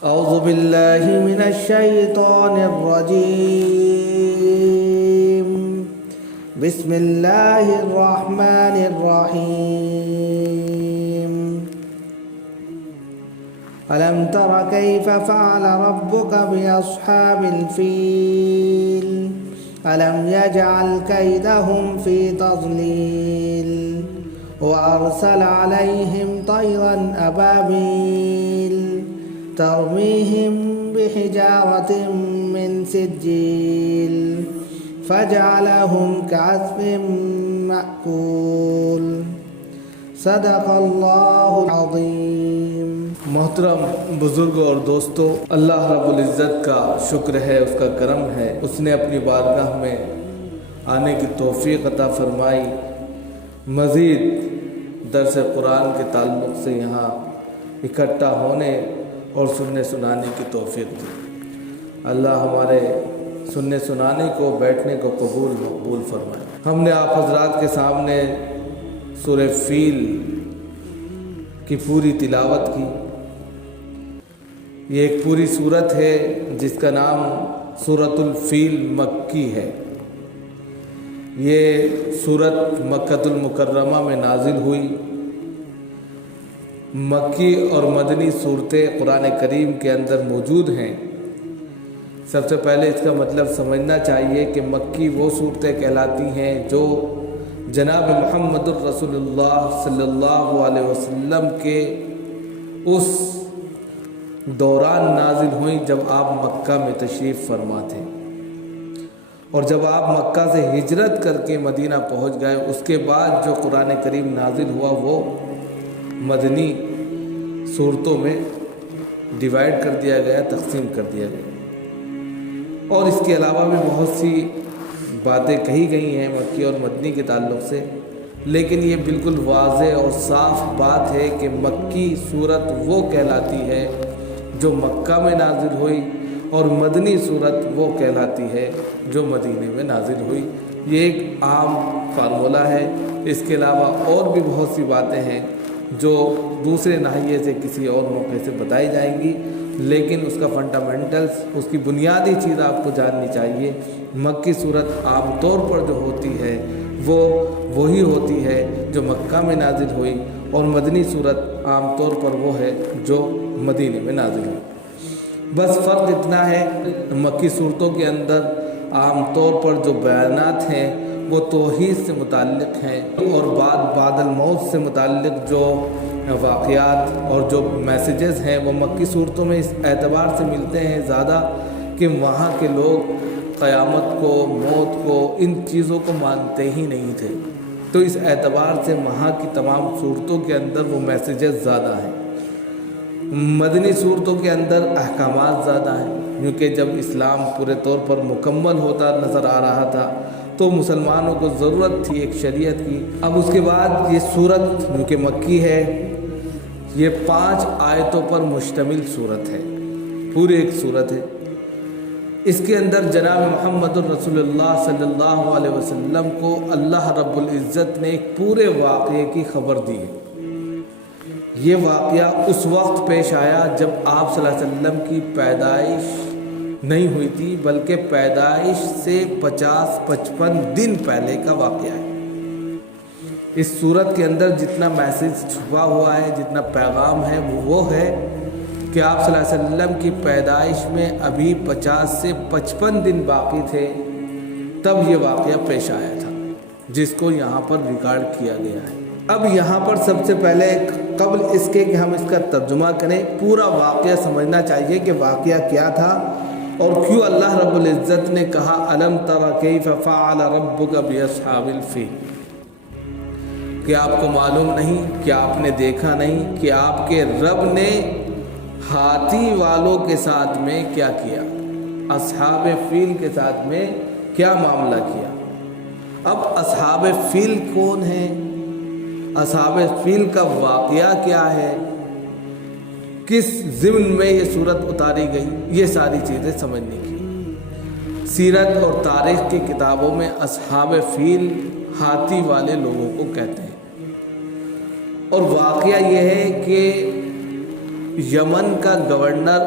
أعوذ بالله من الشيطان الرجيم بسم الله الرحمن الرحيم ألم تر كيف فعل ربك بأصحاب الفيل ألم يجعل كيدهم في تضليل وأرسل عليهم طيرا أبابيل ترميهم بحجارة من سجيل فجعلهم كعصف مأكول صدق اللہ العظیم۔ محترم بزرگوں اور دوستوں، اللہ رب العزت کا شکر ہے، اس کا کرم ہے، اس نے اپنی بارگاہ میں آنے کی توفیق عطا فرمائی، مزید درس قرآن کے تعلق سے یہاں اکٹھا ہونے اور سننے سنانے کی توفیق دی۔ اللہ ہمارے سننے سنانے کو، بیٹھنے کو قبول مقبول فرمائے۔ ہم نے آپ حضرات کے سامنے سورہ فیل کی پوری تلاوت کی۔ یہ ایک پوری سورت ہے جس کا نام سورۃ الفیل مکی ہے۔ یہ سورت مکۃ المکرمہ میں نازل ہوئی۔ مکی اور مدنی صورتیں قرآن کریم کے اندر موجود ہیں۔ سب سے پہلے اس کا مطلب سمجھنا چاہیے کہ مکی وہ صورتیں کہلاتی ہیں جو جناب محمد الرسول اللہ صلی اللہ علیہ وسلم کے اس دوران نازل ہوئیں جب آپ مکہ میں تشریف فرما تھے، اور جب آپ مکہ سے ہجرت کر کے مدینہ پہنچ گئے، اس کے بعد جو قرآن کریم نازل ہوا وہ مدنی صورتوں میں ڈیوائیڈ کر دیا گیا، تقسیم کر دیا گیا۔ اور اس کے علاوہ بھی بہت سی باتیں کہی گئی ہیں مکی اور مدنی کے تعلق سے، لیکن یہ بالکل واضح اور صاف بات ہے کہ مکی صورت وہ کہلاتی ہے جو مکہ میں نازل ہوئی، اور مدنی صورت وہ کہلاتی ہے جو مدینے میں نازل ہوئی۔ یہ ایک عام فارمولہ ہے۔ اس کے علاوہ اور بھی بہت سی باتیں ہیں جو دوسرے ناحیے سے کسی اور موقع سے بتائی جائیں گی، لیکن اس کا فنڈامنٹلز، اس کی بنیادی چیز آپ کو جاننی چاہیے۔ مکی صورت عام طور پر جو ہوتی ہے وہ وہی ہوتی ہے جو مکہ میں نازل ہوئی، اور مدنی صورت عام طور پر وہ ہے جو مدینے میں نازل ہوئی۔ بس فرق اتنا ہے، مکی صورتوں کے اندر عام طور پر جو بیانات ہیں وہ توحید سے متعلق ہیں، اور بعد الموت سے متعلق جو واقعات اور جو میسیجز ہیں وہ مکی صورتوں میں اس اعتبار سے ملتے ہیں زیادہ کہ وہاں کے لوگ قیامت کو، موت کو، ان چیزوں کو مانتے ہی نہیں تھے، تو اس اعتبار سے وہاں کی تمام صورتوں کے اندر وہ میسیجز زیادہ ہیں۔ مدنی صورتوں کے اندر احکامات زیادہ ہیں، کیونکہ جب اسلام پورے طور پر مکمل ہوتا نظر آ رہا تھا تو مسلمانوں کو ضرورت تھی ایک شریعت کی۔ اب اس کے بعد یہ صورت جو کہ مکی ہے، یہ 5 آیتوں پر مشتمل صورت ہے، پوری ایک صورت ہے۔ اس کے اندر جناب محمد الرسول اللہ صلی اللہ علیہ وسلم کو اللہ رب العزت نے ایک پورے واقعے کی خبر دی ہے۔ یہ واقعہ اس وقت پیش آیا جب آپ صلی اللہ علیہ وسلم کی پیدائش نہیں ہوئی تھی، بلکہ پیدائش سے 50-55 دن پہلے کا واقعہ ہے۔ اس صورت کے اندر جتنا میسیج چھپا ہوا ہے، جتنا پیغام ہے، وہ ہے کہ آپ صلی اللہ علیہ وسلم کی پیدائش میں ابھی 50 سے 55 دن باقی تھے، تب یہ واقعہ پیش آیا تھا جس کو یہاں پر ریکارڈ کیا گیا ہے۔ اب یہاں پر سب سے پہلے قبل اس کے کہ ہم اس کا ترجمہ کریں، پورا واقعہ سمجھنا چاہیے کہ واقعہ کیا تھا اور کیوں اللہ رب العزت نے کہا الم تر کیف فعل ربک باصحاب الفیل، کہ آپ کو معلوم نہیں، کہ آپ نے دیکھا نہیں کہ آپ کے رب نے ہاتھی والوں کے ساتھ میں کیا کیا، اصحاب فیل کے ساتھ میں کیا معاملہ کیا۔ اب اصحاب فیل کون ہیں، اصحاب فیل کا واقعہ کیا ہے، کس ضمن میں یہ صورت اتاری گئی، یہ ساری چیزیں سمجھنے کی۔ سیرت اور تاریخ کی کتابوں میں اصحاب فیل ہاتھی والے لوگوں کو کہتے ہیں، اور واقعہ یہ ہے کہ یمن کا گورنر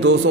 200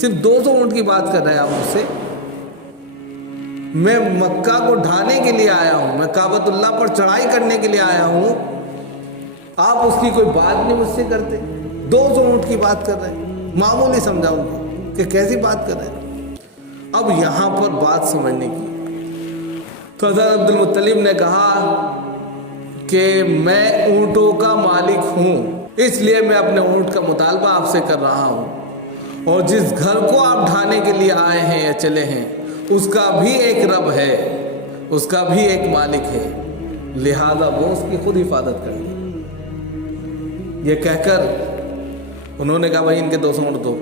صرف 200 اونٹ کی بات کر رہے ہیں آپ مجھ سے. میں مکہ کو ڈھانے کے لیے آیا ہوں, میں کعبۃ اللہ پر چڑھائی کرنے کے لیے آیا ہوں, آپ اس کی کوئی بات نہیں مجھ سے کرتے. 200 اونٹ کی بات کر رہے ہیں, معمولی سمجھا ان کو کہ کیسی بات کر رہے ہیں. اب یہاں پر بات سمجھنے کی, تو حضرت عبد المطلب نے کہا کہ میں اونٹوں کا مالک ہوں, اس لیے میں اپنے اونٹ کا مطالبہ آپ سے کر رہا ہوں, اور جس گھر کو آپ ڈھانے کے لیے آئے ہیں یا چلے ہیں اس کا بھی ایک رب ہے, اس کا بھی ایک مالک ہے, لہذا وہ اس کی خود حفاظت کریں. یہ کہہ کر انہوں نے کہا بھائی ان کے 200 اونٹ دو.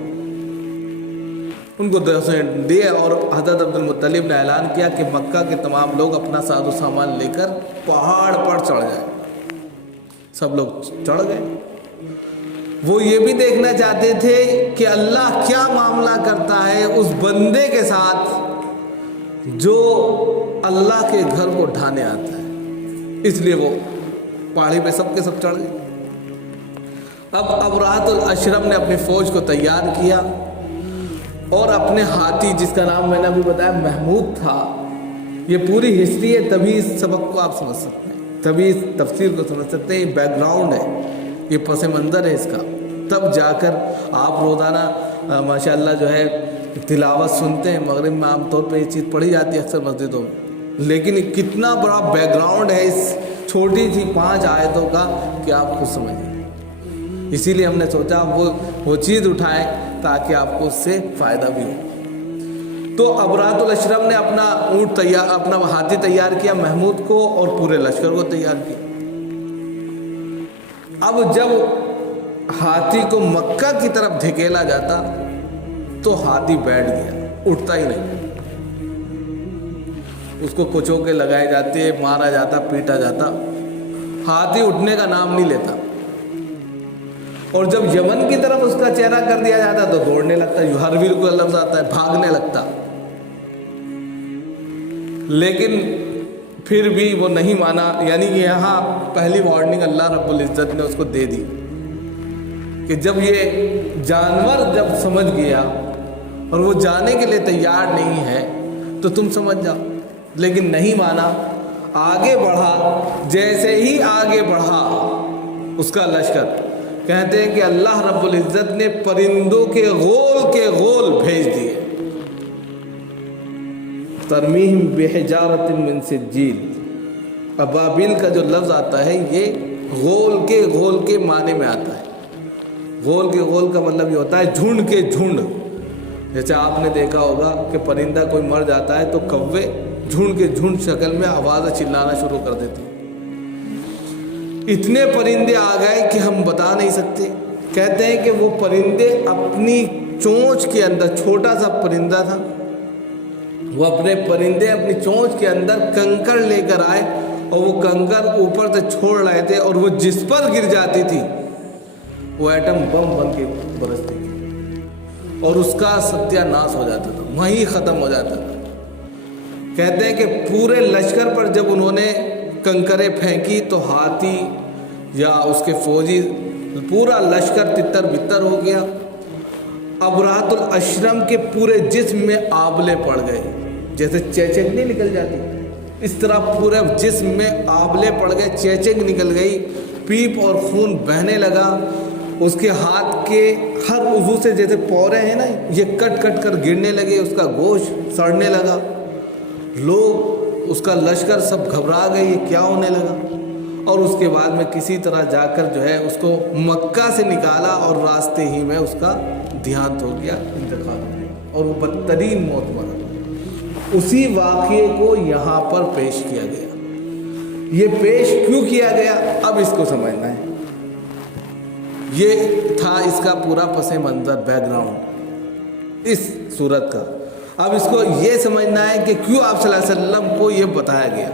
ان کو 200 اونٹ دیے, اور حضرت عبد المطلب نے اعلان کیا کہ مکہ کے تمام لوگ اپنا ساز و سامان لے کر پہاڑ پر چڑھ جائیں. سب لوگ چڑھ گئے. وہ یہ بھی دیکھنا چاہتے تھے کہ اللہ کیا معاملہ کرتا ہے اس بندے کے ساتھ جو اللہ کے گھر کو ڈھانے آتا ہے, اس لیے وہ پہاڑی پہ سب کے سب چڑھ گئے. اب ابرہۃ الاشرم نے اپنی فوج کو تیار کیا, اور اپنے ہاتھی, جس کا نام میں نے ابھی بتایا محمود تھا, یہ پوری ہسٹری ہے, تبھی اس سبق کو آپ سمجھ سکتے ہیں, تبھی اس تفسیر کو سمجھ سکتے ہیں. یہ بیک گراؤنڈ ہے, یہ پس منظر ہے اس کا, تب جا کر آپ روزانہ ماشاءاللہ جو ہے تلاوت سنتے ہیں. مغرب میں عام طور پہ یہ چیز پڑھی جاتی ہے اکثر مسجدوں میں, لیکن کتنا بڑا بیک گراؤنڈ ہے اس چھوٹی سی 5 آیتوں کا کہ آپ خود سمجھیں. اسی لیے ہم نے سوچا وہ چیز اٹھائیں تاکہ آپ کو اس سے فائدہ بھی ہو. تو ابرہۃ الاشرم نے اپنا ہاتھی تیار کیا محمود کو, اور پورے لشکر کو تیار کیا. اب جب ہاتھی کو مکہ کی طرف دھکیلا جاتا تو ہاتھی بیٹھ گیا, اٹھتا ہی نہیں. اس کو کچوں کے لگائے جاتے, مارا جاتا, پیٹا جاتا, ہاتھی اٹھنے کا نام نہیں لیتا. اور جب یمن کی طرف اس کا چہرہ کر دیا جاتا تو دوڑنے لگتا, یحرول کو لفظ آتا ہے, بھاگنے لگتا. لیکن پھر بھی وہ نہیں مانا. یعنی کہ یہاں پہلی وارننگ اللہ رب العزت نے اس کو دے دی کہ جب یہ جانور جب سمجھ گیا اور وہ جانے کے لیے تیار نہیں ہے تو تم سمجھ جاؤ. لیکن نہیں مانا, آگے بڑھا. جیسے ہی آگے بڑھا اس کا لشکر, کہتے ہیں کہ اللہ رب العزت نے پرندوں کے غول بھیج دیے. ترمیہم بحجارۃ من سجیل, ابابیل کا جو لفظ آتا ہے یہ غول کے معنی میں آتا ہے. غول کا مطلب یہ ہوتا ہے جھنڈ کے جھنڈ. جیسے آپ نے دیکھا ہوگا کہ پرندہ کوئی مر جاتا ہے تو کوے جھنڈ کے جھنڈ شکل میں آوازیں چلانا شروع کر دیتے ہیں. اتنے پرندے آ گئے کہ ہم بتا نہیں سکتے. کہتے ہیں کہ وہ پرندے اپنی چونچ کے اندر, چھوٹا سا پرندہ تھا, وہ اپنی چونچ کے اندر کنکر لے کر آئے, اور وہ کنکر اوپر سے چھوڑ رہے تھے, اور وہ جس پر گر جاتی تھی وہ ایٹم بم بن کے برستی تھی, اور اس کا ستیہ ناش ہو جاتا تھا, وہیں ختم ہو جاتا تھا. کہتے ہیں کہ پورے لشکر پر جب انہوں نے کنکریں پھینکی تو ہاتھی یا اس کے فوجی پورا لشکر تتر بتر ہو گیا. ابرہۃ الاشرم کے پورے جسم میں آبلے پڑ گئے, جیسے چیچک نہیں نکل جاتی, اس طرح پورے جسم میں آبلے پڑ گئے, چیچک نکل گئی, پیپ اور خون بہنے لگا. اس کے ہاتھ کے ہر عضو سے جیسے پورے ہیں نا, یہ کٹ کر گرنے لگے, اس کا گوشت سڑنے لگا. لوگ, اس کا لشکر سب گھبرا گئے, یہ کیا ہونے لگا. اور اس کے بعد میں کسی طرح جا کر جو ہے اس کو مکہ سے نکالا, اور راستے ہی میں اس کا دیہانت ہو گیا, انتقال ہو گیا, اور وہ بدترین موت مرا. اسی واقعے کو یہاں پر پیش کیا گیا. یہ پیش کیوں کیا گیا اب اس کو سمجھنا ہے. یہ تھا اس کا پورا پس منظر, بیک گراؤنڈ اس صورت کا. اب اس کو یہ سمجھنا ہے کہ کیوں آپ صلی اللہ علیہ وسلم کو یہ بتایا گیا.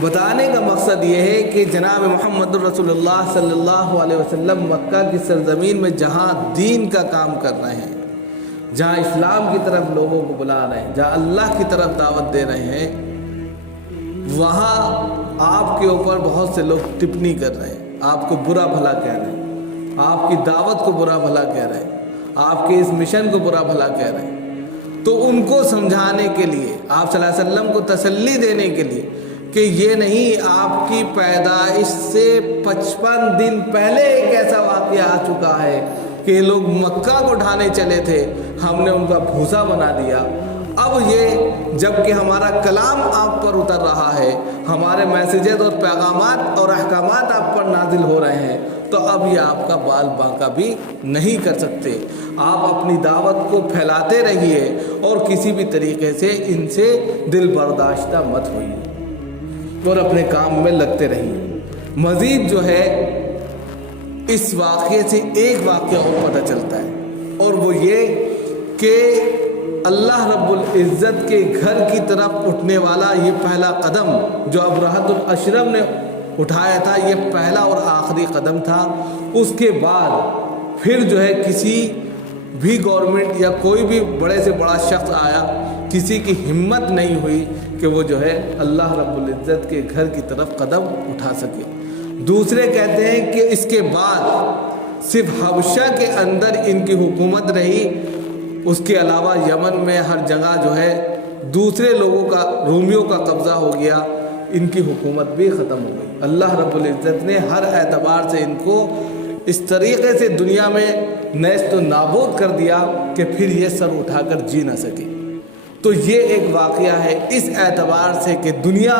بتانے کا مقصد یہ ہے کہ جناب محمد رسول اللہ صلی اللہ علیہ وسلم مکہ کی سرزمین میں جہاں دین کا کام کر رہے ہیں, جہاں اسلام کی طرف لوگوں کو بلا رہے ہیں, جہاں اللہ کی طرف دعوت دے رہے ہیں, وہاں آپ کے اوپر بہت سے لوگ ٹپنی کر رہے ہیں, آپ کو برا بھلا کہہ رہے ہیں, آپ کی دعوت کو برا بھلا کہہ رہے ہیں, آپ کے اس مشن کو برا بھلا کہہ رہے ہیں، تو ان کو سمجھانے کے لیے، آپ صلی اللہ علیہ وسلم کو تسلی دینے کے لیے کہ یہ نہیں، آپ کی پیدائش سے 55 دن پہلے ایک ایسا واقعہ آ چکا ہے کہ یہ لوگ مکہ کو ڈھانے چلے تھے، ہم نے ان کا بھوسا بنا دیا۔ اب یہ جب کہ ہمارا کلام آپ پر اتر رہا ہے، ہمارے میسیجز اور پیغامات اور احکامات آپ پر نازل ہو رہے ہیں، تو اب یہ آپ کا بال باقا بھی نہیں کر سکتے۔ آپ اپنی دعوت کو پھیلاتے رہیے اور کسی بھی طریقے سے ان سے دل برداشتہ مت ہوئیے اور اپنے کام میں لگتے رہیے۔ مزید جو ہے اس واقعے سے ایک واقعہ اور پتہ چلتا ہے، اور وہ یہ کہ اللہ رب العزت کے گھر کی طرف اٹھنے والا یہ پہلا قدم جو ابرہۃ الاشرم نے اٹھایا تھا، یہ پہلا اور آخری قدم تھا۔ اس کے بعد پھر جو ہے کسی بھی گورنمنٹ یا کوئی بھی بڑے سے بڑا شخص آیا، کسی کی ہمت نہیں ہوئی کہ وہ جو ہے اللہ رب العزت کے گھر کی طرف قدم اٹھا سکے۔ دوسرے کہتے ہیں کہ اس کے بعد صرف حبشہ کے اندر ان کی حکومت رہی، اس کے علاوہ یمن میں ہر جگہ جو ہے دوسرے لوگوں کا، رومیوں کا قبضہ ہو گیا، ان کی حکومت بھی ختم ہو گئی۔ اللہ رب العزت نے ہر اعتبار سے ان کو اس طریقے سے دنیا میں نیست و نابود کر دیا کہ پھر یہ سر اٹھا کر جی نہ سکے۔ تو یہ ایک واقعہ ہے اس اعتبار سے کہ دنیا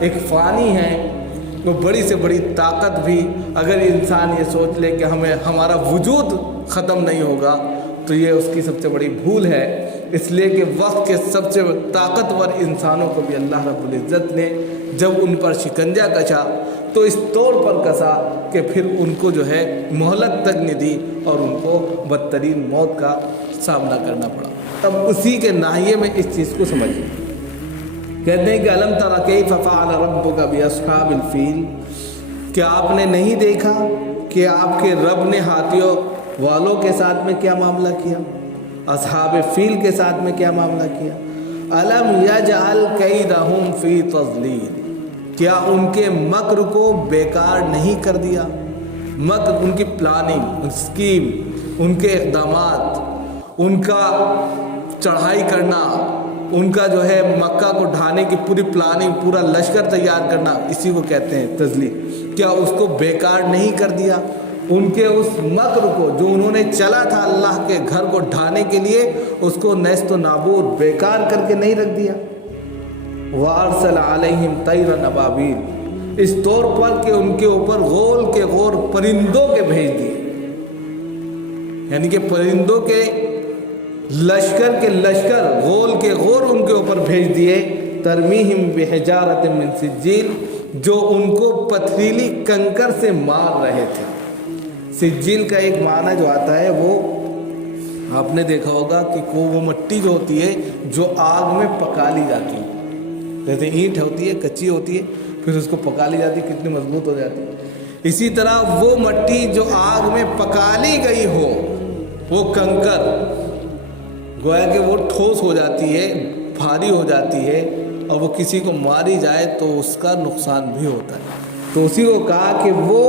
ایک فانی ہے، تو بڑی سے بڑی طاقت بھی اگر انسان یہ سوچ لے کہ ہمارا وجود ختم نہیں ہوگا تو یہ اس کی سب سے بڑی بھول ہے، اس لیے کہ وقت کے سب سے طاقتور انسانوں کو بھی اللہ رب العزت نے جب ان پر شکنجہ کشا تو اس طور پر کسا کہ پھر ان کو جو ہے مہلت تک نہیں دی اور ان کو بدترین موت کا سامنا کرنا پڑا۔ تب اسی کے ناحیے میں اس چیز کو سمجھیں۔ کہتے ہیں کہ الم تر کیف فعل ربک باصحاب الفیل، کیا آپ نے نہیں دیکھا کہ آپ کے رب نے ہاتھیوں والوں کے ساتھ میں کیا معاملہ کیا، اصحاب فیل کے ساتھ میں کیا معاملہ کیا۔ الم یجعل کیدہم فی تضلیل، کیا ان کے مکر کو بیکار نہیں کر دیا؟ مکر، ان کی پلاننگ، اسکیم، ان کے اقدامات، ان کا چڑھائی کرنا، ان کا جو ہے مکہ کو ڈھانے کی پوری پلاننگ، پورا لشکر تیار کرنا، اسی کو کہتے ہیں تضلیل۔ کیا اس کو بیکار نہیں کر دیا؟ ان کے اس مکر کو جو انہوں نے چلا تھا اللہ کے گھر کو ڈھانے کے لیے، اس کو نیست و نابود بیکار کر کے نہیں رکھ دیا۔ وَأَرْسَلَ عَلَيْهِمْ طَيْرًا أَبَابِيلَ، اس طور پر کہ ان کے اوپر غول کے غور پرندوں کے بھیج دیے، یعنی کہ پرندوں کے لشکر کے لشکر، غول کے غور ان کے اوپر بھیج دیے۔ ترمیہم بحجارۃ من سجیل، جو ان کو پتھریلی کنکر سے مار رہے تھے۔ سجیل کا ایک معنی جو آتا ہے وہ آپ نے دیکھا ہوگا کہ وہ مٹی جو ہوتی ہے جو آگ میں پکا لی جاتی ہے، جیسے اینٹ ہوتی ہے کچی ہوتی ہے، پھر اس کو پکا لی جاتی ہے، کتنی مضبوط ہو جاتی ہے۔ اسی طرح وہ مٹی جو آگ میں پکا لی گئی ہو، وہ کنکر گویا کہ وہ ٹھوس ہو جاتی ہے، بھاری ہو جاتی ہے، اور وہ کسی کو ماری جائے تو اس کا نقصان بھی ہوتا ہے۔ تو اسی کو کہا کہ وہ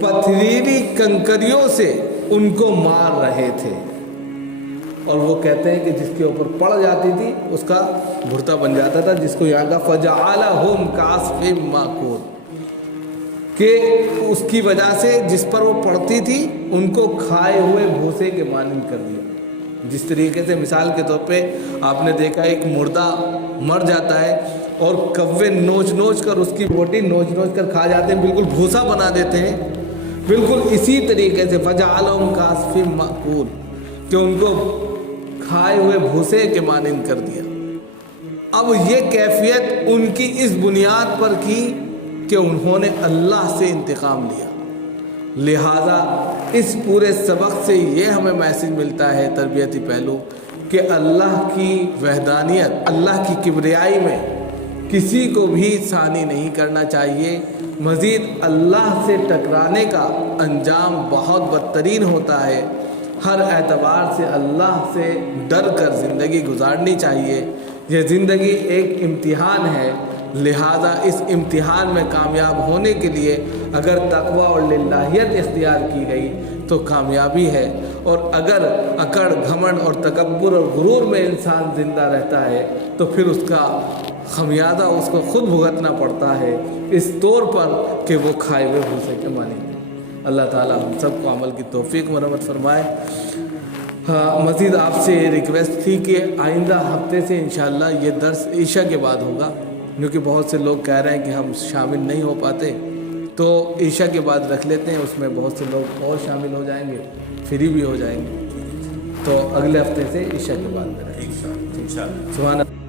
پتھریلی کنکریوں سے ان کو مار رہے تھے، اور وہ کہتے ہیں کہ جس کے اوپر پڑ جاتی تھی اس کا بھرتا بن جاتا تھا، جس کو یہاں کا فجعلہم کعصف مأکول، کہ اس کی وجہ سے جس پر وہ پڑتی تھی ان کو کھائے ہوئے بھوسے کے مانند کر دیا۔ جس طریقے سے مثال کے طور پہ آپ نے دیکھا ایک مردہ مر جاتا ہے اور کوے نوچ نوچ کر اس کی بوٹی نوچ نوچ کر کھا جاتے ہیں، بالکل بھوسا بنا دیتے ہیں، بالکل اسی طریقے سے فجعلہم کعصف مأکول، کہ ان کو کھائے ہوئے بھوسے کے مانند کر دیا۔ اب یہ کیفیت ان کی اس بنیاد پر کی کہ انہوں نے اللہ سے انتقام لیا۔ لہذا اس پورے سبق سے یہ ہمیں میسج ملتا ہے، تربیتی پہلو، کہ اللہ کی وحدانیت، اللہ کی کبریائی میں کسی کو بھی ثانی نہیں کرنا چاہیے۔ مزید اللہ سے ٹکرانے کا انجام بہت بدترین ہوتا ہے۔ ہر اعتبار سے اللہ سے ڈر کر زندگی گزارنی چاہیے۔ یہ زندگی ایک امتحان ہے، لہذا اس امتحان میں کامیاب ہونے کے لیے اگر تقوی اور للہیت اختیار کی گئی، تو کامیابی ہے، اور اگر اکڑ گھمنڈ اور تکبر اور غرور میں انسان زندہ رہتا ہے تو پھر اس کا خمیازہ اس کو خود بھگتنا پڑتا ہے، اس طور پر کہ وہ کھائے ہوئے بھوسے کے مانند۔ اللہ تعالیٰ ہم سب کو عمل کی توفیق مرحمت فرمائے۔ مزید آپ سے ریکویسٹ تھی کہ آئندہ ہفتے سے انشاءاللہ یہ درس عشاء کے بعد ہوگا، کیونکہ بہت سے لوگ کہہ رہے ہیں کہ ہم شامل نہیں ہو پاتے، تو عشاء کے بعد رکھ لیتے ہیں، اس میں بہت سے لوگ اور شامل ہو جائیں گے، فری بھی ہو جائیں گے، تو اگلے ہفتے سے عشاء کے بعد میں رہیں گے۔ انشاءاللہ۔ سبحان اللہ۔